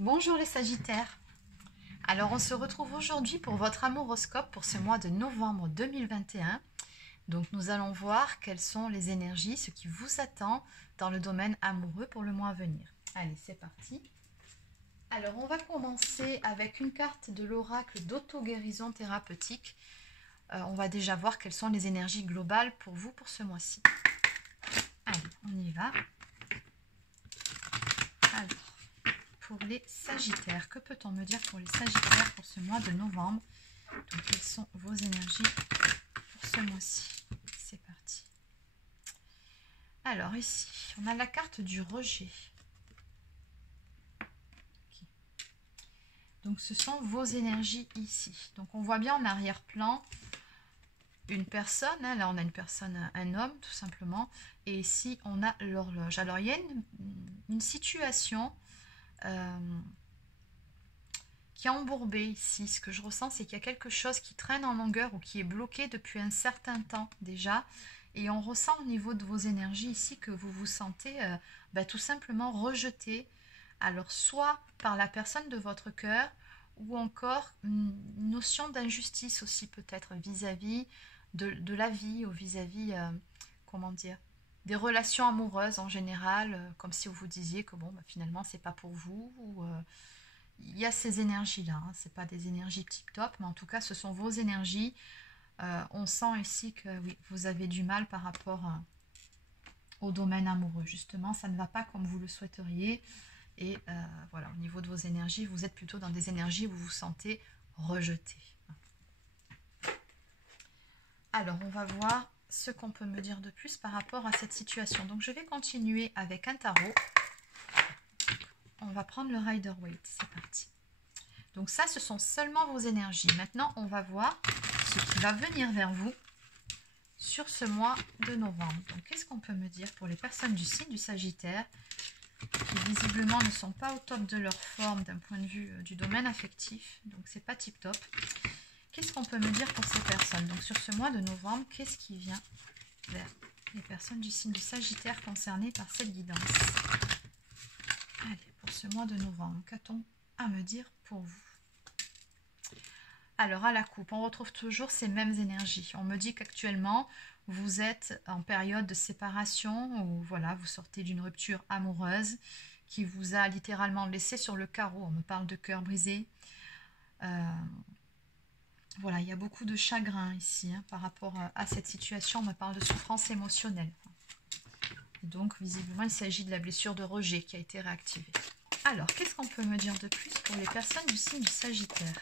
Bonjour les Sagittaires. Alors on se retrouve aujourd'hui pour votre amouroscope pour ce mois de novembre 2021. Donc nous allons voir quelles sont les énergies, ce qui vous attend dans le domaine amoureux pour le mois à venir. Allez, c'est parti. Alors on va commencer avec une carte de l'oracle d'auto-guérison thérapeutique. On va déjà voir quelles sont les énergies globales pour vous pour ce mois-ci. Allez, on y va. Alors, pour les Sagittaires, que peut-on me dire pour les Sagittaires pour ce mois de novembre? Donc, quelles sont vos énergies pour ce mois-ci? C'est parti. Alors, ici, on a la carte du rejet. Okay. Donc, ce sont vos énergies ici. Donc, on voit bien en arrière-plan une personne. Hein, là, on a une personne, un homme, tout simplement. Et ici, on a l'horloge. Alors, il y a une situation... qui est embourbé ici. Ce que je ressens, c'est qu'il y a quelque chose qui traîne en longueur ou qui est bloqué depuis un certain temps déjà. Et on ressent au niveau de vos énergies ici que vous vous sentez tout simplement rejeté. Alors soit par la personne de votre cœur ou encore une notion d'injustice aussi peut-être vis-à-vis de la vie ou vis-à-vis, comment dire, des relations amoureuses en général, comme si vous vous disiez que bon, finalement c'est pas pour vous, ou il y a ces énergies-là, hein. Ce n'est pas des énergies tip-top, mais en tout cas ce sont vos énergies. On sent ici que oui, vous avez du mal par rapport au domaine amoureux, justement, ça ne va pas comme vous le souhaiteriez, et voilà, au niveau de vos énergies, vous êtes plutôt dans des énergies où vous vous sentez rejeté. Alors, on va voir ce qu'on peut me dire de plus par rapport à cette situation. Donc, je vais continuer avec un tarot. On va prendre le Rider-Waite, c'est parti. Donc ça, ce sont seulement vos énergies. Maintenant, on va voir ce qui va venir vers vous sur ce mois de novembre. Donc, qu'est-ce qu'on peut me dire pour les personnes du signe du Sagittaire qui visiblement ne sont pas au top de leur forme d'un point de vue du domaine affectif. Donc, c'est pas tip-top. Qu'est-ce qu'on peut me dire pour ces personnes? Donc, sur ce mois de novembre, qu'est-ce qui vient vers les personnes du signe du Sagittaire concernées par cette guidance? Allez, pour ce mois de novembre, qu'a-t-on à me dire pour vous? Alors, à la coupe, on retrouve toujours ces mêmes énergies. On me dit qu'actuellement, vous êtes en période de séparation ou voilà, vous sortez d'une rupture amoureuse qui vous a littéralement laissé sur le carreau. On me parle de cœur brisé. Voilà, il y a beaucoup de chagrin ici hein, par rapport à cette situation. On me parle de souffrance émotionnelle. Et donc, visiblement, il s'agit de la blessure de rejet qui a été réactivée. Alors, qu'est-ce qu'on peut me dire de plus pour les personnes du signe du Sagittaire?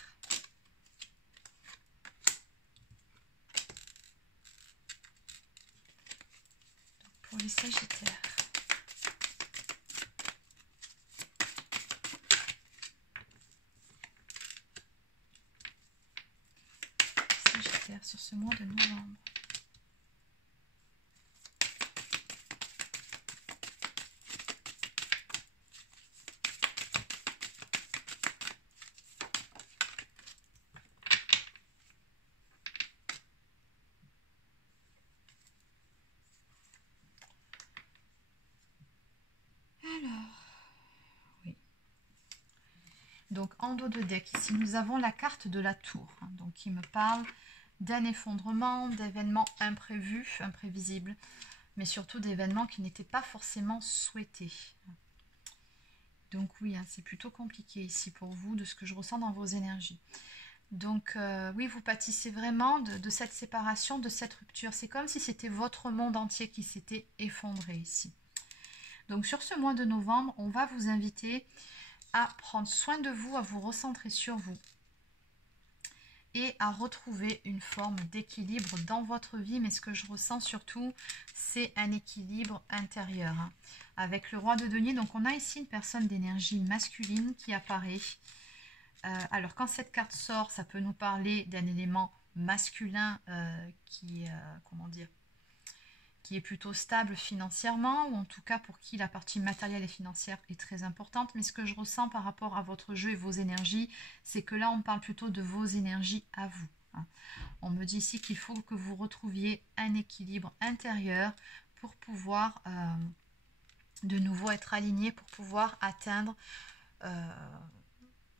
Donc, pour les Sagittaires. Sagittaire sur ce mois de novembre. Donc, en dos de deck, ici, nous avons la carte de la tour, hein, donc qui me parle d'un effondrement, d'événements imprévus, imprévisibles, mais surtout d'événements qui n'étaient pas forcément souhaités. Donc oui, hein, c'est plutôt compliqué ici pour vous, de ce que je ressens dans vos énergies. Donc oui, vous pâtissez vraiment de cette séparation, de cette rupture. C'est comme si c'était votre monde entier qui s'était effondré ici. Donc sur ce mois de novembre, on va vous inviter à prendre soin de vous, à vous recentrer sur vous et à retrouver une forme d'équilibre dans votre vie. Mais ce que je ressens surtout, c'est un équilibre intérieur. Hein. Avec le roi de denier, donc on a ici une personne d'énergie masculine qui apparaît. Alors quand cette carte sort, ça peut nous parler d'un élément masculin qui est, comment dire, qui est plutôt stable financièrement, ou en tout cas pour qui la partie matérielle et financière est très importante. Mais ce que je ressens par rapport à votre jeu et vos énergies, c'est que là, on parle plutôt de vos énergies à vous. Hein. On me dit ici qu'il faut que vous retrouviez un équilibre intérieur pour pouvoir de nouveau être aligné, pour pouvoir atteindre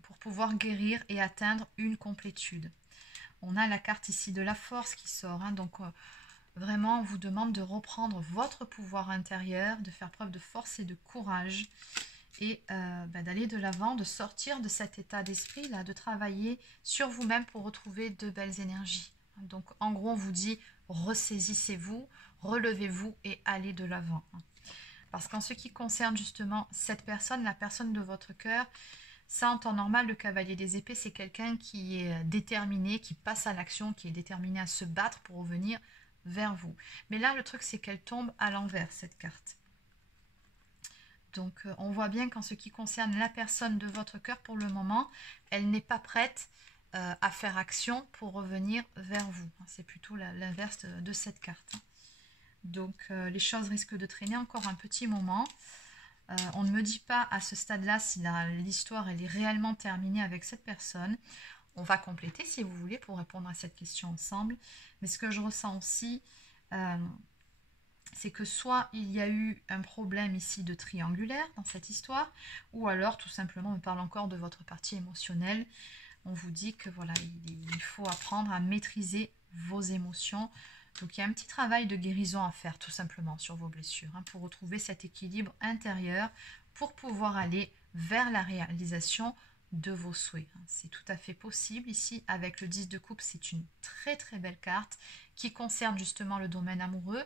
pour pouvoir guérir et atteindre une complétude. On a la carte ici de la force qui sort, hein, donc vraiment on vous demande de reprendre votre pouvoir intérieur, de faire preuve de force et de courage et d'aller de l'avant, de sortir de cet état d'esprit là, de travailler sur vous-même pour retrouver de belles énergies. Donc en gros on vous dit ressaisissez-vous, relevez-vous et allez de l'avant. Parce qu'en ce qui concerne justement cette personne, la personne de votre cœur, ça en temps normal, le cavalier des épées, c'est quelqu'un qui est déterminé, qui passe à l'action, qui est déterminé à se battre pour revenir vers vous. Mais là, le truc, c'est qu'elle tombe à l'envers, cette carte. Donc, on voit bien qu'en ce qui concerne la personne de votre cœur, pour le moment, elle n'est pas prête à faire action pour revenir vers vous. C'est plutôt l'inverse de cette carte. Donc, les choses risquent de traîner encore un petit moment. On ne me dit pas à ce stade-là si l'histoire elle est réellement terminée avec cette personne. On va compléter si vous voulez pour répondre à cette question ensemble. Mais ce que je ressens aussi, c'est que soit il y a eu un problème ici de triangulaire dans cette histoire, ou alors tout simplement, on parle encore de votre partie émotionnelle. On vous dit que voilà, il faut apprendre à maîtriser vos émotions. Donc il y a un petit travail de guérison à faire tout simplement sur vos blessures, hein, pour retrouver cet équilibre intérieur, pour pouvoir aller vers la réalisation de vos souhaits. C'est tout à fait possible ici avec le 10 de coupe, c'est une très très belle carte qui concerne justement le domaine amoureux.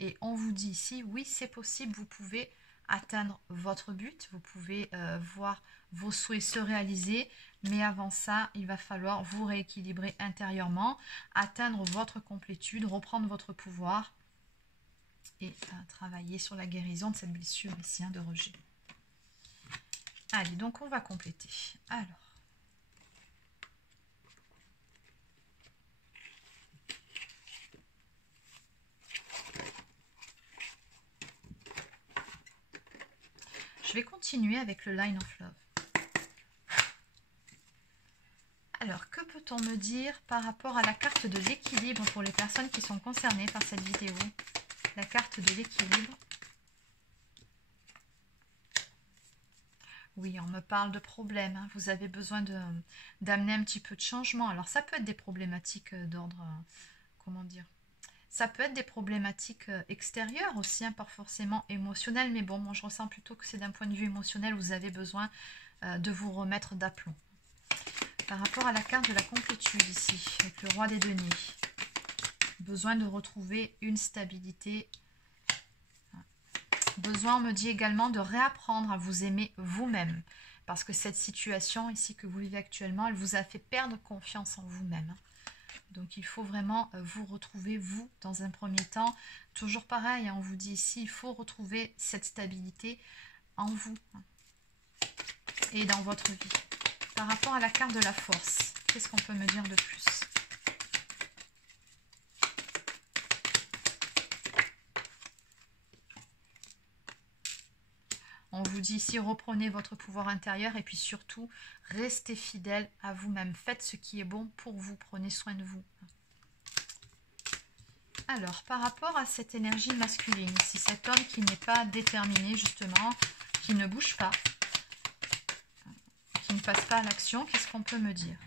Et on vous dit ici, oui c'est possible, vous pouvez atteindre votre but, vous pouvez voir vos souhaits se réaliser, mais avant ça, il va falloir vous rééquilibrer intérieurement, atteindre votre complétude, reprendre votre pouvoir et travailler sur la guérison de cette blessure ici, hein, de rejet. Allez, donc on va compléter. Alors, je vais continuer avec le Line of Love. Alors, que peut-on me dire par rapport à la carte de l'équilibre pour les personnes qui sont concernées par cette vidéo? La carte de l'équilibre. Oui, on me parle de problèmes. Hein. Vous avez besoin d'amener un petit peu de changement. Alors, ça peut être des problématiques d'ordre, comment dire? Ça peut être des problématiques extérieures aussi, hein, pas forcément émotionnelles. Mais bon, moi, je ressens plutôt que c'est d'un point de vue émotionnel. Vous avez besoin de vous remettre d'aplomb. Par rapport à la carte de la complétude ici, avec le roi des deniers, besoin de retrouver une stabilité. Besoin, on me dit également, de réapprendre à vous aimer vous-même. Parce que cette situation ici que vous vivez actuellement, elle vous a fait perdre confiance en vous-même. Donc il faut vraiment vous retrouver, vous, dans un premier temps. Toujours pareil, hein, on vous dit ici, il faut retrouver cette stabilité en vous et dans votre vie. Par rapport à la carte de la force, qu'est-ce qu'on peut me dire de plus? On vous dit ici, reprenez votre pouvoir intérieur et puis surtout, restez fidèle à vous-même. Faites ce qui est bon pour vous, prenez soin de vous. Alors, par rapport à cette énergie masculine, ici, cet homme qui n'est pas déterminé justement, qui ne bouge pas, qui ne passe pas à l'action, qu'est-ce qu'on peut me dire?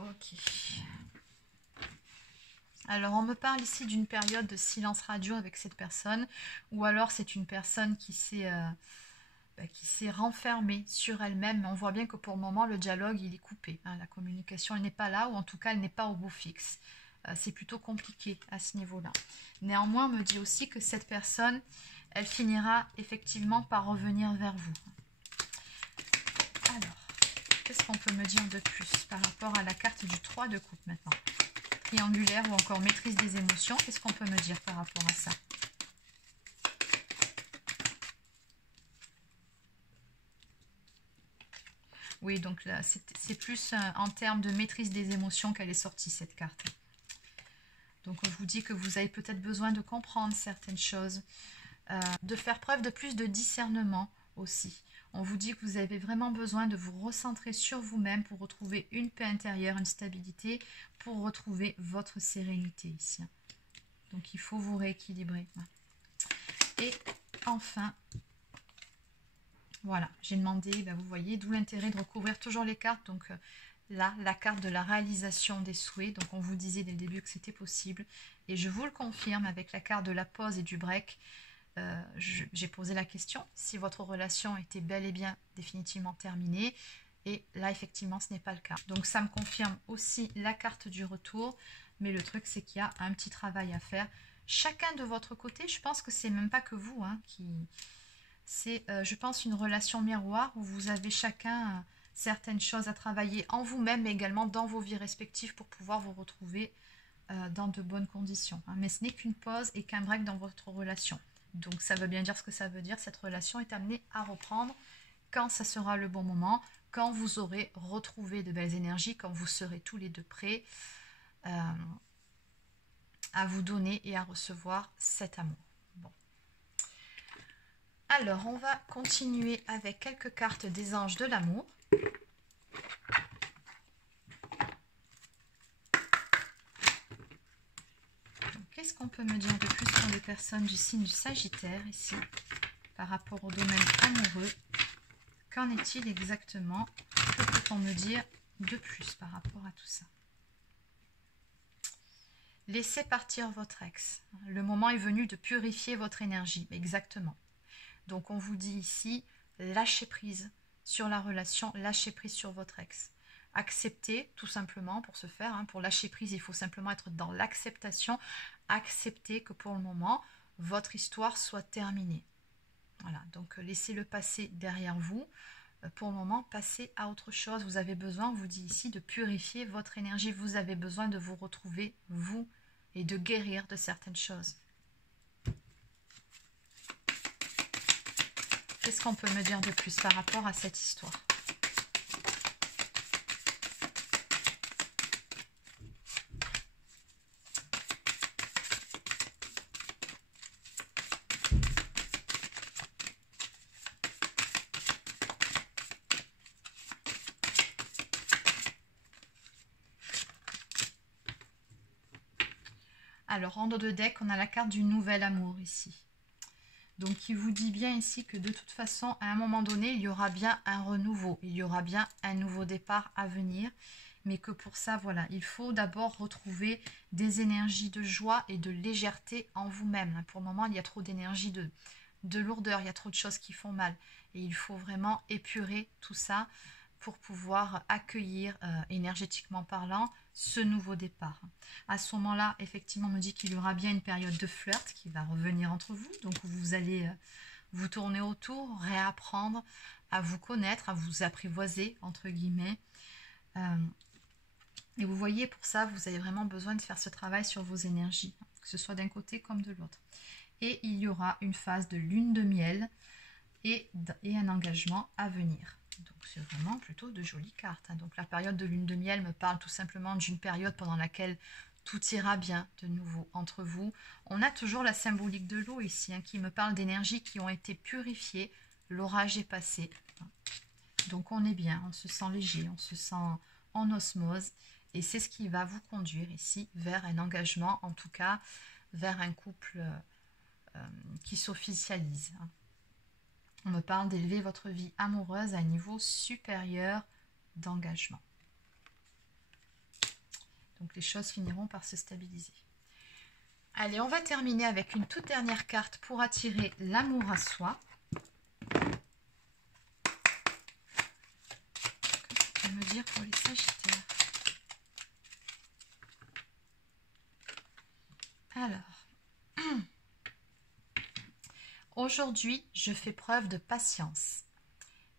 Ok. Alors, on me parle ici d'une période de silence radio avec cette personne, ou alors c'est une personne qui s'est renfermée sur elle-même, mais on voit bien que pour le moment, le dialogue, il est coupé. Hein, la communication, elle n'est pas là, ou en tout cas, elle n'est pas au beau fixe. C'est plutôt compliqué à ce niveau-là. Néanmoins, on me dit aussi que cette personne, elle finira effectivement par revenir vers vous. Alors, qu'est-ce qu'on peut me dire de plus par rapport à la carte du 3 de coupe maintenant? Triangulaire ou encore maîtrise des émotions, qu'est-ce qu'on peut me dire par rapport à ça? Oui, donc là, c'est plus en termes de maîtrise des émotions qu'elle est sortie, cette carte. Donc, on vous dit que vous avez peut-être besoin de comprendre certaines choses, de faire preuve de plus de discernement aussi. On vous dit que vous avez vraiment besoin de vous recentrer sur vous-même pour retrouver une paix intérieure, une stabilité, pour retrouver votre sérénité ici. Donc, il faut vous rééquilibrer. Et enfin, Voilà, j'ai demandé, ben, vous voyez, d'où l'intérêt de recouvrir toujours les cartes. Donc là, la carte de la réalisation des souhaits. Donc on vous disait dès le début que c'était possible. Et je vous le confirme avec la carte de la pause et du break. J'ai posé la question si votre relation était bel et bien définitivement terminée. Et là, effectivement, ce n'est pas le cas. Donc ça me confirme aussi la carte du retour. Mais le truc, c'est qu'il y a un petit travail à faire. Chacun de votre côté, je pense que c'est même pas que vous hein, qui... C'est, je pense, une relation miroir où vous avez chacun certaines choses à travailler en vous-même, mais également dans vos vies respectives pour pouvoir vous retrouver dans de bonnes conditions. Hein. Mais ce n'est qu'une pause et qu'un break dans votre relation. Donc ça veut bien dire ce que ça veut dire. Cette relation est amenée à reprendre quand ça sera le bon moment, quand vous aurez retrouvé de belles énergies, quand vous serez tous les deux prêts à vous donner et à recevoir cet amour. Bon. Alors, on va continuer avec quelques cartes des anges de l'amour. Qu'est-ce qu'on peut me dire de plus sur les personnes du signe du Sagittaire ici, par rapport au domaine amoureux? Qu'en est-il exactement? Que peut-on me dire de plus par rapport à tout ça? Laissez partir votre ex. Le moment est venu de purifier votre énergie. Exactement. Donc on vous dit ici, lâchez prise sur la relation, lâchez prise sur votre ex. Acceptez tout simplement pour ce faire. Hein, pour lâcher prise, il faut simplement être dans l'acceptation. Acceptez que pour le moment, votre histoire soit terminée. Voilà, donc laissez le passé derrière vous. Pour le moment, passez à autre chose. Vous avez besoin, on vous dit ici, de purifier votre énergie. Vous avez besoin de vous retrouver, vous, et de guérir de certaines choses. Qu'est-ce qu'on peut me dire de plus par rapport à cette histoire? Alors, en dos de deck, on a la carte du nouvel amour ici. Donc, il vous dit bien ici que de toute façon, à un moment donné, il y aura bien un renouveau. Il y aura bien un nouveau départ à venir. Mais que pour ça, voilà, il faut d'abord retrouver des énergies de joie et de légèreté en vous-même. Pour le moment, il y a trop d'énergie de lourdeur. Il y a trop de choses qui font mal. Et il faut vraiment épurer tout ça pour pouvoir accueillir, énergétiquement parlant, ce nouveau départ. À ce moment-là, effectivement, on me dit qu'il y aura bien une période de flirt qui va revenir entre vous. Donc, vous allez vous tourner autour, réapprendre à vous connaître, à vous apprivoiser, entre guillemets. Et vous voyez, pour ça, vous avez vraiment besoin de faire ce travail sur vos énergies, que ce soit d'un côté comme de l'autre. Et il y aura une phase de lune de miel et un engagement à venir. Donc c'est vraiment plutôt de jolies cartes. Donc la période de lune de miel me parle tout simplement d'une période pendant laquelle tout ira bien de nouveau entre vous. On a toujours la symbolique de l'eau ici, qui me parle d'énergies qui ont été purifiées. L'orage est passé. Donc on est bien, on se sent léger, on se sent en osmose. Et c'est ce qui va vous conduire ici vers un engagement, en tout cas vers un couple qui s'officialise. On me parle d'élever votre vie amoureuse à un niveau supérieur d'engagement. Donc les choses finiront par se stabiliser. Allez, on va terminer avec une toute dernière carte pour attirer l'amour à soi. Qu'est-ce qu'on peut me dire pour les Sagittaires? Alors, aujourd'hui, je fais preuve de patience.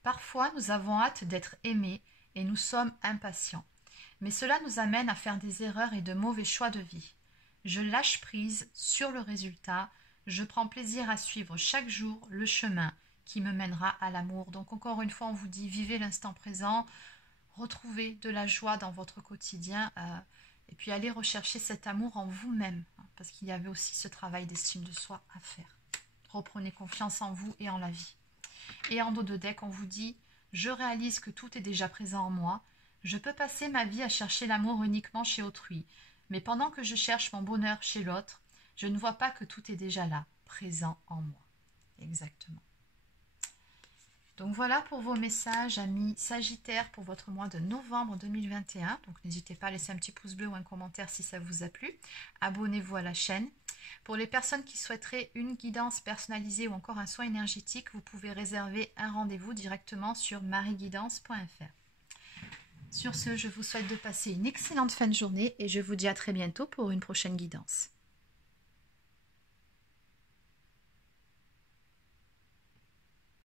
Parfois, nous avons hâte d'être aimés et nous sommes impatients. Mais cela nous amène à faire des erreurs et de mauvais choix de vie. Je lâche prise sur le résultat. Je prends plaisir à suivre chaque jour le chemin qui me mènera à l'amour. Donc encore une fois, on vous dit, vivez l'instant présent, retrouvez de la joie dans votre quotidien et puis allez rechercher cet amour en vous-même, parce qu'il y avait aussi ce travail d'estime de soi à faire. Reprenez confiance en vous et en la vie. Et en dos de deck, on vous dit, je réalise que tout est déjà présent en moi. Je peux passer ma vie à chercher l'amour uniquement chez autrui. Mais pendant que je cherche mon bonheur chez l'autre, je ne vois pas que tout est déjà là, présent en moi. Exactement. Donc voilà pour vos messages, amis Sagittaires, pour votre mois de novembre 2021. Donc n'hésitez pas à laisser un petit pouce bleu ou un commentaire si ça vous a plu. Abonnez-vous à la chaîne. Pour les personnes qui souhaiteraient une guidance personnalisée ou encore un soin énergétique, vous pouvez réserver un rendez-vous directement sur marieguidance.fr. Sur ce, je vous souhaite de passer une excellente fin de journée et je vous dis à très bientôt pour une prochaine guidance.